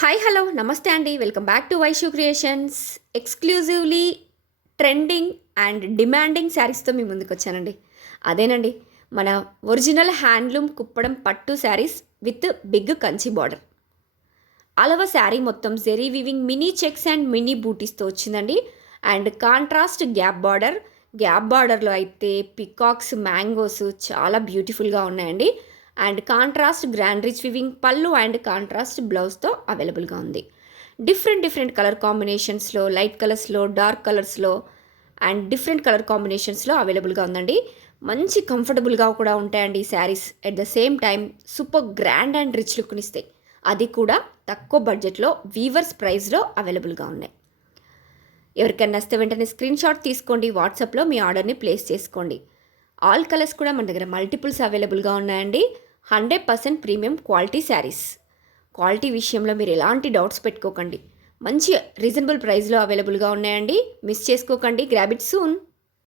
Hi hello నమస్తే అండి welcome back to Vaishu creations. Exclusively trending and demanding శారీస్తో మీ ముందుకు వచ్చానండి. అదేనండి మన ఒరిజినల్ హ్యాండ్లూమ్ కుప్పడం పట్టు saris with big Kanchi border. అలవ శారీ మొత్తం zari weaving mini checks and mini బూటీస్తో వచ్చిందండి. అండ్ కాంట్రాస్ట్ గ్యాప్ బార్డర్లో అయితే పికాక్స్ మ్యాంగోస్ చాలా బ్యూటిఫుల్గా ఉన్నాయండి. And contrast grand rich weaving pallu and contrast బ్లౌజ్తో అవైలబుల్గా ఉంది. డిఫరెంట్ కలర్ కాంబినేషన్స్లో, లైట్ కలర్స్లో, డార్క్ కలర్స్లో అండ్ డిఫరెంట్ కలర్ కాంబినేషన్స్లో అవైలబుల్గా ఉందండి. మంచి కంఫర్టబుల్గా కూడా ఉంటాయండి ఈ saris. At the same time super grand and rich లుక్ని ఇస్తాయి. అది కూడా తక్కువ బడ్జెట్లో వీవర్స్ ప్రైస్లో అవైలబుల్గా ఉన్నాయి. ఎవరికైనా నచ్చితే వెంటనే స్క్రీన్ షాట్ తీసుకోండి, వాట్సాప్లో మీ ఆర్డర్ని ప్లేస్ చేసుకోండి. ఆల్ కలర్స్ కూడా మన దగ్గర మల్టిపుల్స్ అవైలబుల్గా ఉన్నాయండి. 100% ప్రీమియం క్వాలిటీ శారీస్. క్వాలిటీ విషయంలో మీరు ఎలాంటి డౌట్స్ పెట్టుకోకండి. మంచి రీజనబుల్ ప్రైస్లో అవైలబుల్గా ఉన్నాయండి. మిస్ చేసుకోకండి. Grab it soon.